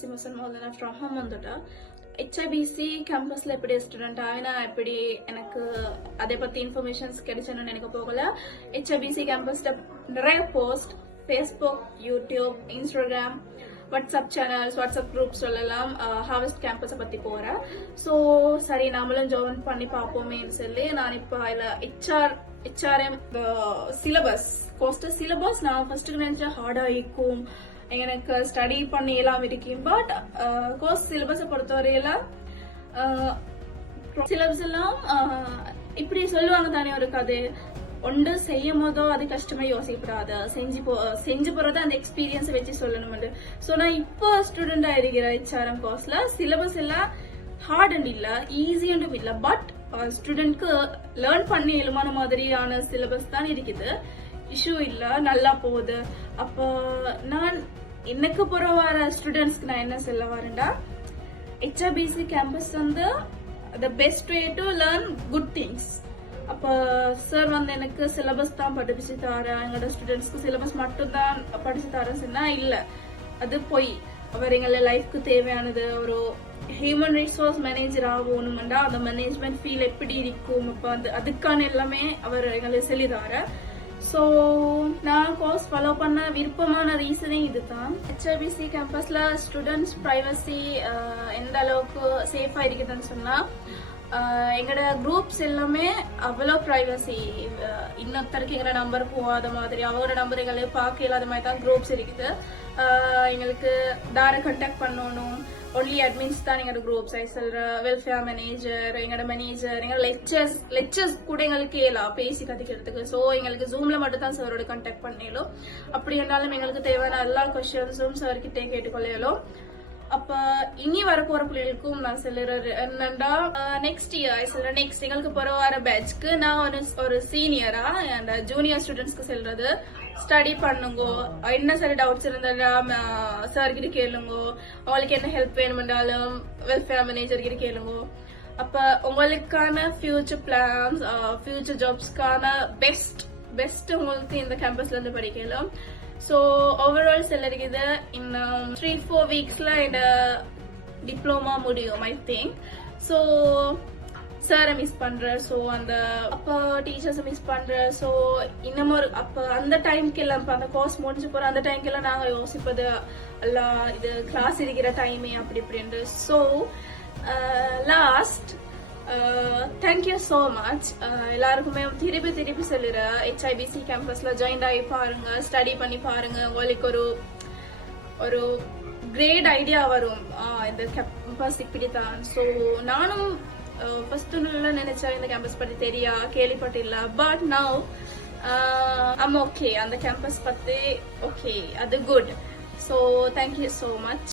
Simasan Molana from Hamandota. HIBC campusல எப்படி student ஆயினா எப்படி எனக்கு அதை பத்தி இன்ஃபர்மேஷன்ஸ் கிடைச்சேன்னு எனக்கு போகல. HIBC campusல நிறைய post Facebook, YouTube, Instagram, WhatsApp channels, WhatsApp groups சொல்லலாம் ஹார்வெஸ்ட் கேம்பஸை பத்தி போறேன். ஸோ சரி நாமளும் ஜாயின் பண்ணி பார்ப்போமேன்னு சொல்லி நான் இப்போ அதில் HRM சிலபஸ் சிலபஸ் நான் ஃபர்ஸ்ட் நினைச்சா ஹார்டா இருக்கும், எனக்கு ஸ்டடி பண்ணி எல்லாம் இருக்கும். பட் கோர்ஸ் சிலபஸை பொறுத்தவரையில சிலபஸ் எல்லாம் இப்படி சொல்லுவாங்க தானே, ஒரு கதை ஒன்று செய்யும் போதோ அது கஷ்டமா யோசிக்கப்படாது, செஞ்சு போறது அந்த எக்ஸ்பீரியன்ஸை வச்சு சொல்லணும். ஸோ நான் இப்போ ஸ்டூடெண்டா இருக்கிற HRM கோர்ஸ்ல சிலபஸ் எல்லாம் ஹார்ட் அண்ட் இல்ல, ஈஸி அண்டும் இல்ல, பட் ஸ்டூடெண்ட்க்கு லேர்ன் பண்ணி எழுமான மாதிரியான சிலபஸ் தான் இருக்குது. இஷ்யூ இல்ல, நல்லா போகுது. அப்போ நான் எனக்கு போற வர ஸ்டூடெண்ட்ஸ்க்கு நான் என்ன சொல்ல வரேன்டா, HRBC கேம்பஸ் வந்து the best way to learn good things. அப்போ சார் வந்து எனக்கு சிலபஸ் தான் படிச்சு தரேன், எங்களோட ஸ்டூடெண்ட்ஸ்க்கு சிலபஸ் மட்டும் தான் படிச்சு தரேன் சொன்னா இல்ல, அது போய் அவர் எங்களை லைஃப்க்கு தேவையானது ஒரு ஹியூமன் ரிசோர்ஸ் மேனேஜர் ஆகணும்டா, அந்த மேனேஜ்மெண்ட் ஃபீல் எப்படி இருக்கும், அப்போ அதுக்கான எல்லாமே அவர் எங்களுக்கு சொல்லி தர. ஸோ நான் கோர்ஸ் ஃபாலோ பண்ண விருப்பமான ரீசனே இதுதான். HRBC கேம்பஸ்ல ஸ்டூடெண்ட்ஸ் ப்ரைவசி எந்த அளவுக்கு சேஃபா இருக்குதுன்னு சொன்னா, எங்களோட குரூப்ஸ் எல்லாமே அவ்வளோ ப்ரைவசி, இன்னொருத்தருக்கு எங்களோட நம்பர் போகாத மாதிரி, அவரோட நம்பர் எங்களை பார்க்க இல்லாத மாதிரி தான் குரூப்ஸ் இருக்குது. எங்களுக்கு டைரக்ட் கான்டாக்ட் பண்ணணும், ஒன்லி அட்மின்ஸ் தான் எங்களோட குரூப்ஸ். ஐ சொல்ற வெல்ஃபேர் மேனேஜர், எங்களோட மேனேஜர், எங்களோட லெக்சர்ஸ் கூட எங்களுக்கு ஏலாம் பேசி கற்றுக்கிறதுக்கு. ஸோ எங்களுக்கு ஜூம்ல மட்டும் தான் சாரோட கான்டாக்ட் பண்ணிடலும். அப்படி இருந்தாலும் எங்களுக்கு தேவையான எல்லா கொஸ்டின்ஸும் சார்கிட்டே கேட்டுக்கொள்ளையலும். அப்ப இனி வரப்போற பிள்ளைகளுக்கும் நான் சொல்லுறது என்னண்டா, நெக்ஸ்ட் இயர் சொல்ற நெக்ஸ்ட் எங்களுக்கு போற வர பேட்ச்க்கு நான் ஒரு சீனியரா அந்த ஜூனியர் ஸ்டூடெண்ட்ஸ்க்கு சொல்றது, ஸ்டடி பண்ணுங்க, என்ன சரி டவுட்ஸ் இருந்தா சார் கிட்ட கேளுங்க, உங்களுக்கு என்ன ஹெல்ப் வேணுமென்றாலும் வெல்ஃபேர் மேனேஜர் கிட்ட கேளுங்க. அப்ப உங்களுக்கான ஃபியூச்சர் பிளான்ஸ், ஃபியூச்சர் ஜாப்ஸ்க்கான பெஸ்ட் உங்களுக்கு இந்த கேம்பஸ்ல இருந்து படிக்கலாம். ஸோ ஓவரால் செல்லறிக்குது இன்னும் 3-4 வீக்ஸ்ல இந்த டிப்ளமா முடியும் ஐ திங்க். ஸோ சாரை மிஸ் பண்றேன், ஸோ அந்த அப்போ டீச்சர்ஸை மிஸ் பண்றேன். ஸோ இன்னும் அப்போ அந்த டைம்க்கு எல்லாம் இப்போ அந்த கோர்ஸ் முடிஞ்சு போற அந்த டைம்க்கு எல்லாம் நாங்கள் யோசிப்பது எல்லாம் இது கிளாஸ் இருக்கிற டைமே அப்படி இப்படின்னு. So last thank you so much. எல்லாருக்குமே திருப்பி சொல்லுறேன், HIBC கேம்பஸ்ல ஜாயின் ஆகி பாருங்க, ஸ்டடி பண்ணி பாருங்க, உங்களுக்கு ஒரு கிரேட் ஐடியா வரும் இந்த கேம்பஸ் இப்படித்தான். ஸோ நானும் ஃபர்ஸ்ட் நினைச்சேன் இந்த கேம்பஸ் பத்தி தெரியா கேள்விப்பட்டில்ல, பட் நவ் ஐம் ஓகே, அந்த கேம்பஸ் பத்தி ஓகே, அது good. So thank you so much.